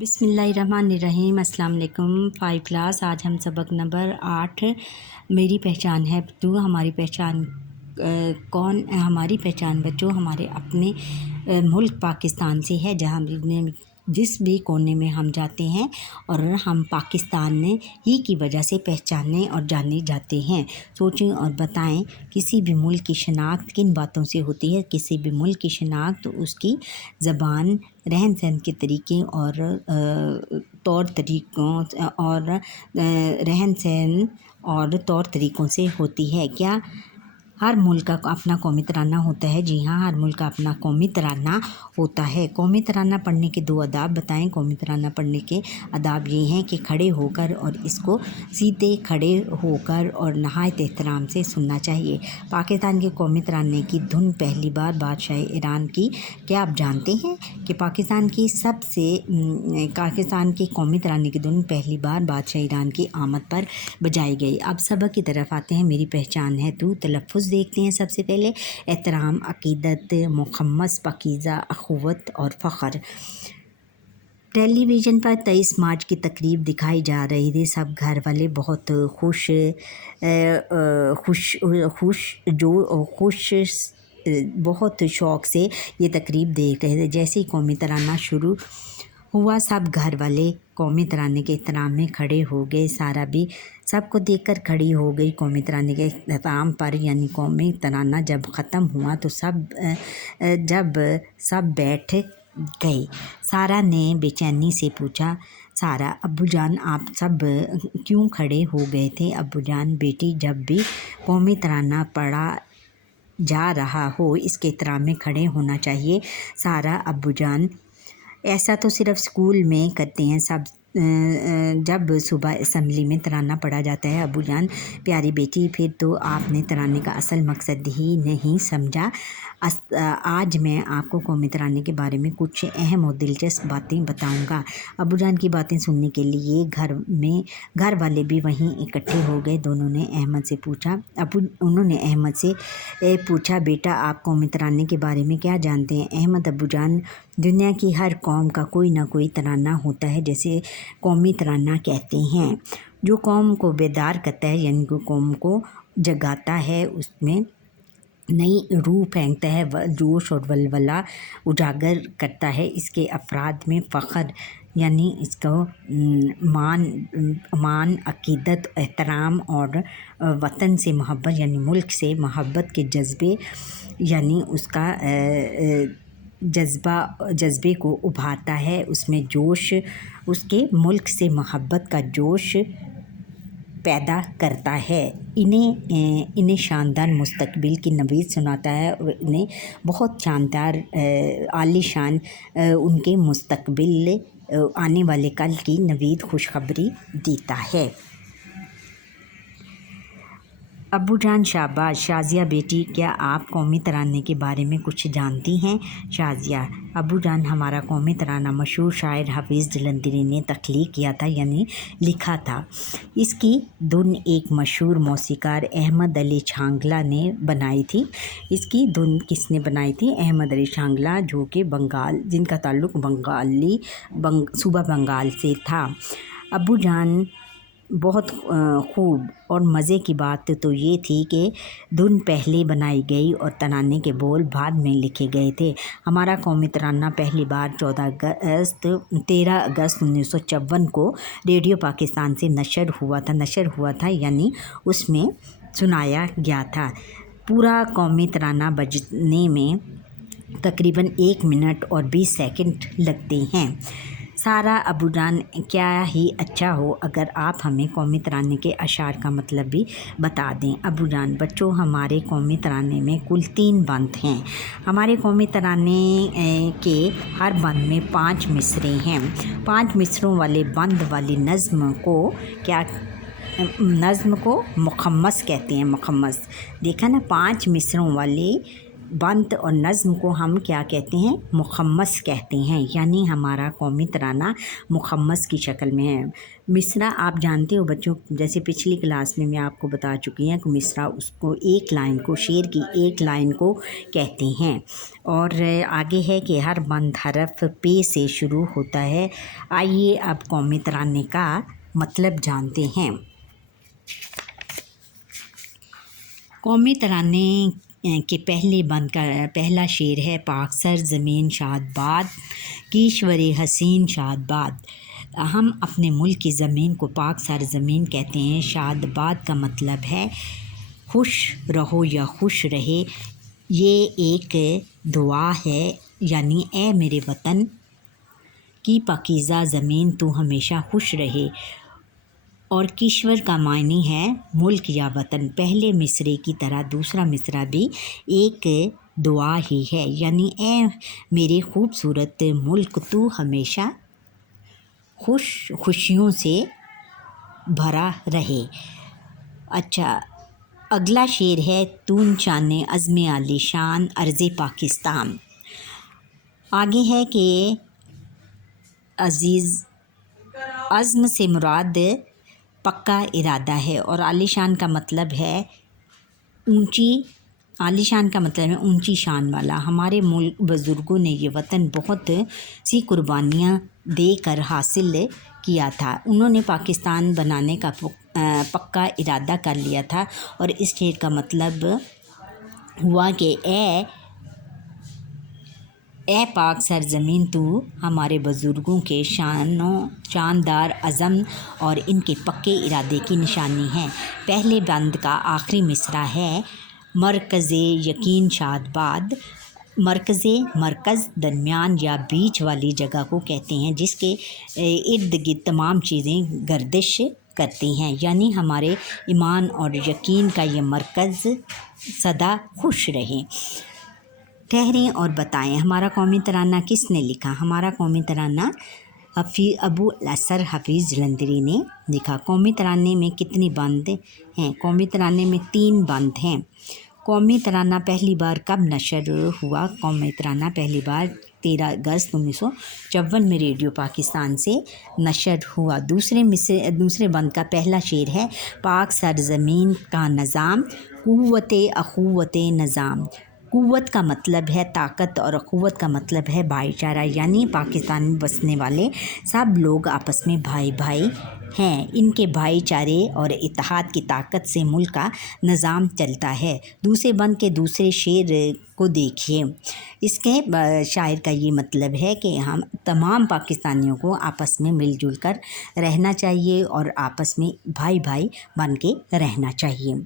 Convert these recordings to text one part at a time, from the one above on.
बिस्मिल्लाहिर्रहमानिर्रहीम। अस्सलाम वालेकुम। 5 क्लास। आज हम सबक नंबर 8 मेरी पहचान है तू हमारी पहचान कौन हमारी पहचान बच्चों हमारे अपने मुल्क पाकिस्तान से है, जहाँ जिस भी कोने में हम जाते हैं और हम पाकिस्तान ही की वजह से पहचाने और जाने जाते हैं। सोचें और बताएं, किसी भी मुल्क की शनाख्त किन बातों से होती है? किसी भी मुल्क की शनाख्त उसकी ज़बान, रहन सहन के तरीके और तौर तरीक़ों और रहन सहन और तौर तरीक़ों से होती है। क्या हर मुल्क का अपना कौमी तराना होता है? जी हाँ, हर मुल्क का अपना कौमी तराना होता है। कौमी तराना पढ़ने के 2 आदाब बताएं। कौमी तराना पढ़ने के आदाब ये हैं कि खड़े होकर और इसको सीधे खड़े होकर और नहायत एहतराम से सुनना चाहिए। पाकिस्तान के कौमी तराने की धुन पहली बार बादशाह ईरान की, क्या आप जानते हैं कि पाकिस्तान के कौमी तराने की धुन पहली बार बादशाह ईरान की आमद पर बजाई गई। अब सबक की तरफ आते हैं। मेरी पहचान है तू। तलफ़्फ़ुज़ देखते हैं। सबसे पहले एहतराम, अक़ीदत, मुखम्मस, पाकीज़ा, अख़ुवत और फ़ख्र। टेलीविज़न पर 23 मार्च की तकरीब दिखाई जा रही थी। सब घर वाले बहुत बहुत शौक़ से ये तकरीब देख रहे थे। जैसे ही कौमी तराना शुरू हुआ, सब घर वाले कौमी तराने के एहतराम में खड़े हो गए। सारा भी सबको देखकर खड़ी हो गई कौमी तराने के एहतराम पर। यानी कौमी तराना जब ख़त्म हुआ तो जब सब बैठ गए, सारा ने बेचैनी से पूछा, सारा अब्बू जान आप सब क्यों खड़े हो गए थे? अब्बू जान, बेटी जब भी कौमी तराना पढ़ा जा रहा हो इसके एहतराम में खड़े होना चाहिए। सारा अब्बू जान, ऐसा तो सिर्फ़ स्कूल में करते हैं सब, जब सुबह असम्बली में तराना पढ़ा जाता है। अब्बू जान, प्यारी बेटी, फिर तो आपने तराने का असल मकसद ही नहीं समझा। आज मैं आपको कौमी तराने के बारे में कुछ अहम और दिलचस्प बातें बताऊंगा। अब्बू जान की बातें सुनने के लिए घर वाले भी वहीं इकट्ठे हो गए। उन्होंने अहमद से पूछा, बेटा आप कौमी तराने के बारे में क्या जानते हैं? अहमद, अब्बू जान, दुनिया की हर कौम का कोई ना कोई तराना होता है, जैसे कौमी तराना कहते हैं, जो कौम को बेदार करता है, यानी कि कौम को जगाता है, उसमें नई रूह फेंकता है, जोश और वलवला उजागर करता है। इसके अफराद में फ़ख्र यानी इसको मान, अक़ीदत, एहतराम और वतन से मोहब्बत यानी मुल्क से मोहब्बत के जज्बे, यानी उसका जज्बे को उभारता है। उसमें जोश, उसके मुल्क से मोहब्बत का जोश पैदा करता है। इन्हें शानदार मुस्तकबिल की नवीद सुनाता है और इन्हें बहुत शानदार आलीशान उनके मुस्तकबिल आने वाले कल की नवीद खुशखबरी देता है। अब्बू जान, शाबाश। शाज़िया बेटी, क्या आप कौमी तराने के बारे में कुछ जानती हैं? शाज़िया, अब्बू जान, हमारा कौमी तराना मशहूर शायर हाफिज़ जलंधरी ने तख्लीक किया था, यानी लिखा था। इसकी धुन एक मशहूर मौसीकार अहमद अली छांगला ने बनाई थी। इसकी धुन किसने बनाई थी? अहमद अली छांगला, जो कि जिनका ताल्लुक़ सूबा बंगाल से था। अब्बू जान, बहुत खूब। और मज़े की बात तो ये थी कि धुन पहले बनाई गई और तराने के बोल बाद में लिखे गए थे। हमारा कौमी तराना पहली बार 13 अगस्त 1954 को रेडियो पाकिस्तान से नशर हुआ था, यानी उसमें सुनाया गया था। पूरा कौमी तराना बजने में तकरीबन 1 मिनट और 20 सेकंड लगते हैं। सारा, अब्बू जान, क्या ही अच्छा हो अगर आप हमें कौमी तराने के अशार का मतलब भी बता दें। अब्बू जान, बच्चों, हमारे कौमी तराने में कुल 3 बंद हैं। हमारे कौमी तराने के हर बंद में 5 मिसरे हैं। 5 मिसरों वाले बंद वाली नज़्म को मुखम्मस कहते हैं। मुखम्मस, देखा ना, 5 मिसरों वाले बंद और नज़्म को हम क्या कहते हैं, मुखम्मस कहते हैं, यानी हमारा कौमी तराना मुखम्मस की शक्ल में है। मिसरा आप जानते हो बच्चों, जैसे पिछली क्लास में मैं आपको बता चुकी हैं कि मिसरा उसको एक लाइन को, शेर की एक लाइन को कहते हैं। और आगे है कि हर बंद हरफ पे से शुरू होता है। आइए अब कौमी तराने का मतलब जानते हैं। कौमी तराने के पहले बंद का पहला शेर है, पाक सर ज़मीन शादबाद कीश्वर हसीन शादबाद। हम अपने मुल्क की ज़मीन को पाक सर ज़मीन कहते हैं। शादबाद का मतलब है खुश रहो या खुश रहे। ये एक दुआ है, यानी ए मेरे वतन की पाकीज़ा ज़मीन तू हमेशा खुश रहे। और कीश्वर का मायने है मुल्क या वतन। पहले मिसरे की तरह दूसरा मिसरा भी एक दुआ ही है, यानी ए मेरे खूबसूरत मुल्क तू हमेशा खुशियों से भरा रहे। अच्छा, अगला शेर है, तून शान अज़्म आली शान अर्ज़ पाकिस्तान। आगे है कि अज़ीज़ अज़्म से मुराद पक्का इरादा है, और आलीशान का मतलब है ऊंची, आलीशान का मतलब है ऊंची शान वाला। हमारे मुल्क बुज़ुर्गों ने ये वतन बहुत सी कुर्बानियाँ देकर हासिल किया था। उन्होंने पाकिस्तान बनाने का पक्का इरादा कर लिया था। और इस शेर का मतलब हुआ कि ए पाक सरज़मीन तू हमारे बुज़ुर्गों के शानदार अज़म और इनके पक्के इरादे की निशानी है। पहले बंद का आखिरी मिसरा है, मरकज़ यकीन शादबाद। मरकज़ दरमियान या बीच वाली जगह को कहते हैं, जिसके इर्द गिर्द तमाम चीज़ें गर्दिश करती हैं, यानी हमारे ईमान और यकीन का ये मरकज़ सदा खुश रहे। ठहरें और बताएं, हमारा कौमी तराना किसने लिखा? हमारा कौमी तराना अबू असर हफीज़ जलंधरी ने लिखा। कौमी तराने में कितने बंद हैं? कौमी तराने में 3 बंद हैं। कौमी तराना पहली बार कब नशर हुआ? कौमी तराना पहली बार 13 अगस्त 1954 में रेडियो पाकिस्तान से नशर हुआ। दूसरे बंद का पहला शेर है, पाक सरज़मीन का निज़ाम क़ुव्वत अख़ुव्वत निज़ाम। क़ुव्वत का मतलब है ताकत और अख़ुव्वत का मतलब है भाईचारा, यानी पाकिस्तान में बसने वाले सब लोग आपस में भाई भाई हैं। इनके भाईचारे और इत्तेहाद की ताकत से मुल्क का निज़ाम चलता है। दूसरे बंद के दूसरे शेर को देखिए। इसके शायर का ये मतलब है कि हम तमाम पाकिस्तानियों को आपस में मिलजुल कर रहना चाहिए और आपस में भाई भाई बन के रहना चाहिए।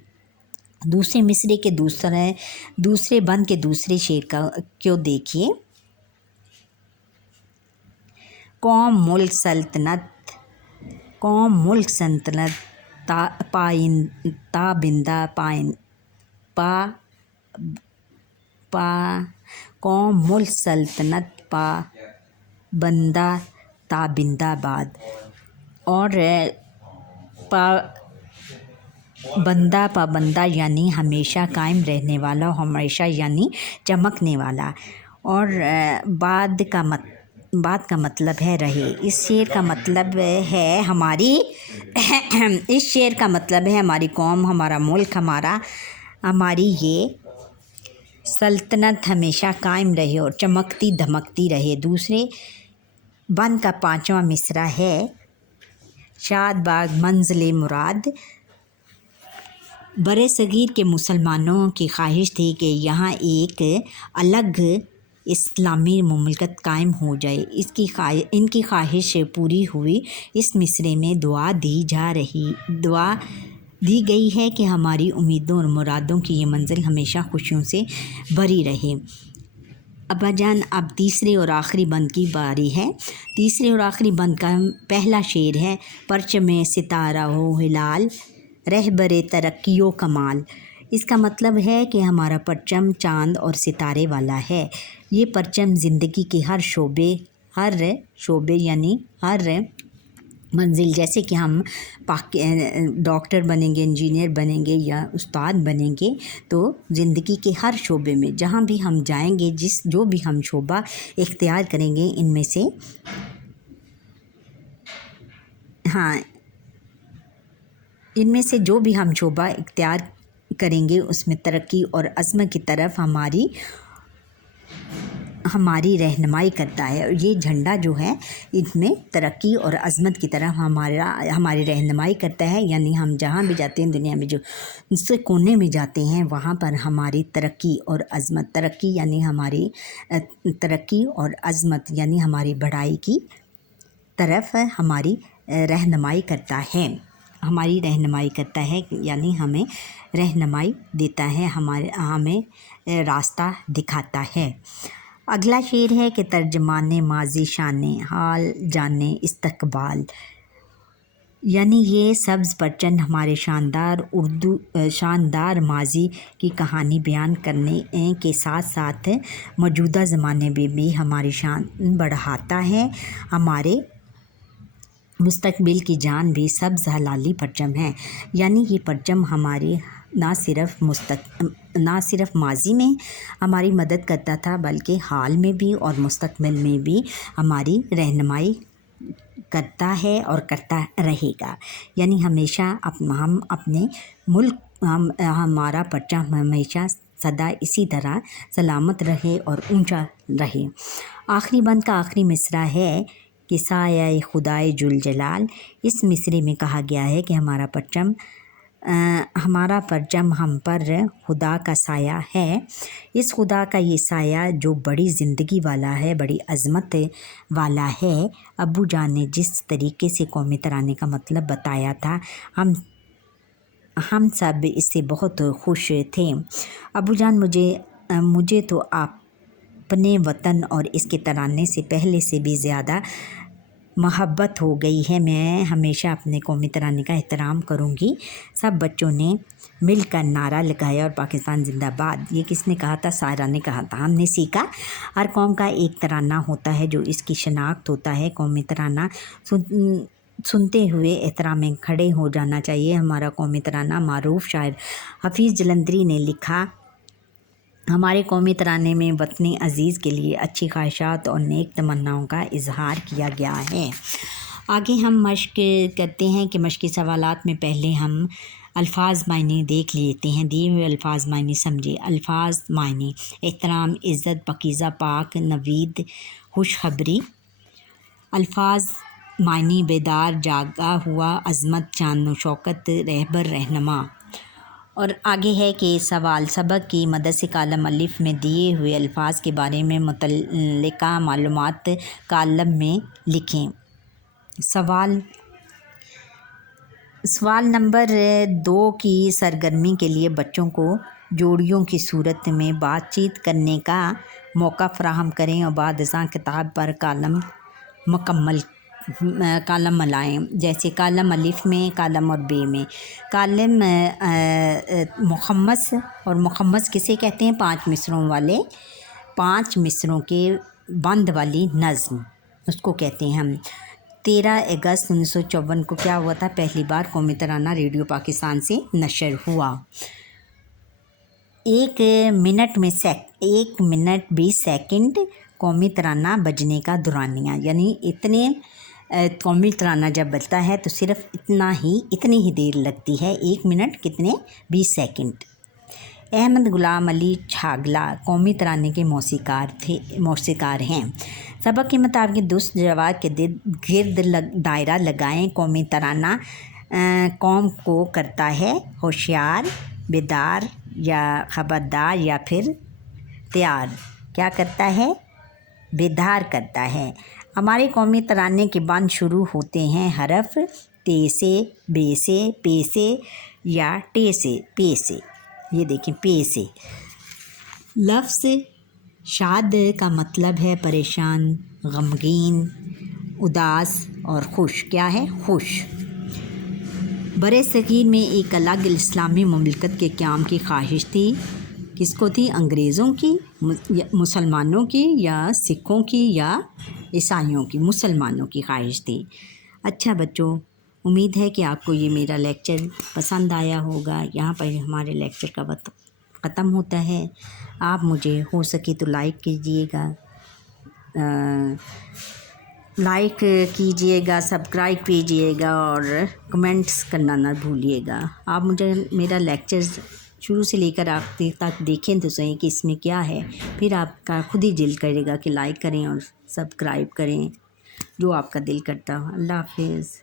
दूसरे मिसरे के दूसरे बंद के दूसरे शेर का क्यों देखिए। कौम मुल्क सल्तनत ताबिंदा कौम मुल्क सल्तनत पाबंदा ताबिंदाबाद। और पाबंदा यानी हमेशा कायम रहने वाला, हमेशा यानी चमकने वाला। और बाद का मतलब है रहे। इस शेर का मतलब है हमारी कौम, हमारा मुल्क, हमारी ये सल्तनत हमेशा कायम रहे और चमकती धमकती रहे। दूसरे बंद का 5वां मिसरा है, शादबाद मंज़िल मुराद। बरे सगीर के मुसलमानों की ख्वाहिश थी कि यहाँ एक अलग इस्लामी मुमलकत कायम हो जाए। इनकी ख्वाहिश पूरी हुई। इस मिसरे में दुआ दी गई है कि हमारी उम्मीदों और मुरादों की ये मंजिल हमेशा खुशियों से भरी रहे। अब्बाजान, अब तीसरे और आखिरी बंद की बारी है। तीसरे और आखिरी बंद का पहला शेर है, परचम सितारा हो हिलाल रहबरे तरक्कीओ कमाल। इसका मतलब है कि हमारा परचम चाँद और सितारे वाला है। ये परचम ज़िंदगी के हर शोबे यानी हर منزل، جیسے کہ ہم ڈاکٹر بنیں گے، انجینئر بنیں گے یا استاد بنیں گے، تو زندگی کے ہر شعبے میں جہاں بھی ہم جائیں گے، جو بھی ہم شعبہ اختیار کریں گے، ان میں سے جو بھی ہم شعبہ اختیار کریں گے اس میں ترقی اور عظمت کی طرف ہماری رہنمائی کرتا ہے، اور یہ جھنڈا جو ہے اس میں ترقی اور عظمت کی طرف ہماری رہنمائی کرتا ہے، یعنی ہم جہاں بھی جاتے ہیں دنیا میں جو سے کونے میں جاتے ہیں وہاں پر ہماری ترقی اور عظمت، ترقی اور عظمت یعنی ہماری بڑائی کی طرف ہماری رہنمائی کرتا ہے، یعنی ہمیں رہنمائی دیتا ہے، ہمیں راستہ دکھاتا ہے۔ اگلا شعر ہے کہ ترجمان ماضی شان حال جانے استقبال، یعنی یہ سبز پرچم ہمارے شاندار ماضی کی کہانی بیان کرنے کے ساتھ ساتھ موجودہ زمانے میں بھی ہماری شان بڑھاتا ہے، ہمارے مستقبل کی جان بھی سبز ہلالی پرچم ہے، یعنی یہ پرچم ہماری نہ صرف ماضی میں ہماری مدد کرتا تھا بلکہ حال میں بھی اور مستقبل میں بھی ہماری رہنمائی کرتا ہے اور کرتا رہے گا، یعنی ہمیشہ ہم اپنے ملک ہمارا پرچم ہمیشہ سدا اسی طرح سلامت رہے اور اونچا رہے۔ آخری بند کا آخری مصرع ہے کہ سایہ خدائے ذوالجلال، اس مصرعے میں کہا گیا ہے کہ ہمارا پرچم ہم پر خدا کا سایہ ہے، اس خدا کا یہ سایہ جو بڑی زندگی والا ہے، بڑی عظمت والا ہے۔ ابو جان نے جس طریقے سے قومی ترانے کا مطلب بتایا تھا ہم سب اس سے بہت خوش تھے۔ ابو جان مجھے تو اپنے وطن اور اس کے ترانے سے پہلے سے بھی زیادہ محبت ہو گئی ہے، میں ہمیشہ اپنے قومی ترانے کا احترام کروں گی۔ سب بچوں نے مل کر نعرہ لگایا اور پاکستان زندہ باد۔ یہ کس نے کہا تھا؟ سائرہ نے کہا تھا۔ ہم نے سیکھا ہر قوم کا ایک ترانہ ہوتا ہے جو اس کی شناخت ہوتا ہے، قومی ترانہ سنتے ہوئے احترام میں کھڑے ہو جانا چاہیے۔ ہمارا قومی ترانہ معروف شاعر حفیظ جلندری نے لکھا، ہمارے قومی ترانے میں وطن عزیز کے لیے اچھی خواہشات اور نیک تمناؤں کا اظہار کیا گیا ہے۔ آگے ہم مشق کرتے ہیں کہ مشقی سوالات میں پہلے ہم الفاظ معنی دیکھ لیتے ہیں، دیے ہوئے الفاظ معنی سمجھے۔ الفاظ معنی: احترام، عزت، پاکیزہ، پاک، نوید، خوشخبری۔ الفاظ معنی: بیدار، جاگا ہوا، عظمت، چاند و شوکت، رہبر، رہنما۔ اور آگے ہے کہ سوال: سبق کی مدد سے کالم الف میں دیے ہوئے الفاظ کے بارے میں متعلقہ معلومات کالم میں لکھیں۔ سوال نمبر 2 کی سرگرمی کے لیے بچوں کو جوڑیوں کی صورت میں بات چیت کرنے کا موقع فراہم کریں اور بعد ازاں کتاب پر کالم ملائیں، جیسے کالم الف میں، کالم اور بے میں۔ کالم مخمس، اور مخمس کسے کہتے ہیں؟ 5 مصروں والے، 5 مصروں کے بند والی نظم، اس کو کہتے ہیں ہم۔ 13 اگست 1954 کو کیا ہوا تھا؟ پہلی بار قومی ترانہ ریڈیو پاکستان سے نشر ہوا۔ 1 منٹ 20 سیکنڈ قومی ترانہ بجنے کا دورانیہ، یعنی اتنے قومی ترانہ جب بجتا ہے تو صرف اتنی ہی دیر لگتی ہے، 1 منٹ 20 سیکنڈ۔ احمد غلام علی چھاگلا قومی ترانے کے موسیقار ہیں۔ سبق کے مطابق درست جواب کے گرد دائرہ لگائیں۔ قومی ترانہ قوم کو کرتا ہے ہوشیار، بیدار یا خبردار یا پھر تیار۔ کیا کرتا ہے؟ بیدار کرتا ہے۔ ہمارے قومی ترانے کے بند شروع ہوتے ہیں حرف تے سے، بے سے، پے سے یا ٹے سے، پے سے۔ یہ دیکھیں، پے سے۔ لفظ شاد کا مطلب ہے پریشان، غمگین، اداس اور خوش۔ کیا ہے؟ خوش۔ برصغیر میں ایک الگ اسلامی مملکت کے قیام کی خواہش تھی۔ کس کو تھی؟ انگریزوں کی، مسلمانوں کی، یا سکھوں کی، یا عیسائیوں کی؟ مسلمانوں کی خواہش تھی۔ अच्छा बच्चों, उम्मीद है कि आपको ये मेरा लेक्चर पसंद आया होगा। यहाँ पर हमारे लेक्चर का वक्त ख़त्म होता है। आप मुझे हो सके तो लाइक कीजिएगा, सब्सक्राइब कीजिएगा और कमेंट्स करना ना भूलिएगा। आप मुझे मेरा लेक्चर शुरू से लेकर आखिर तक देखें तो सही कि इसमें क्या है, फिर आपका खुद ही दिल करेगा कि लाइक करें और सब्सक्राइब करें, जो आपका दिल करता हो। अल्लाह हाफिज़।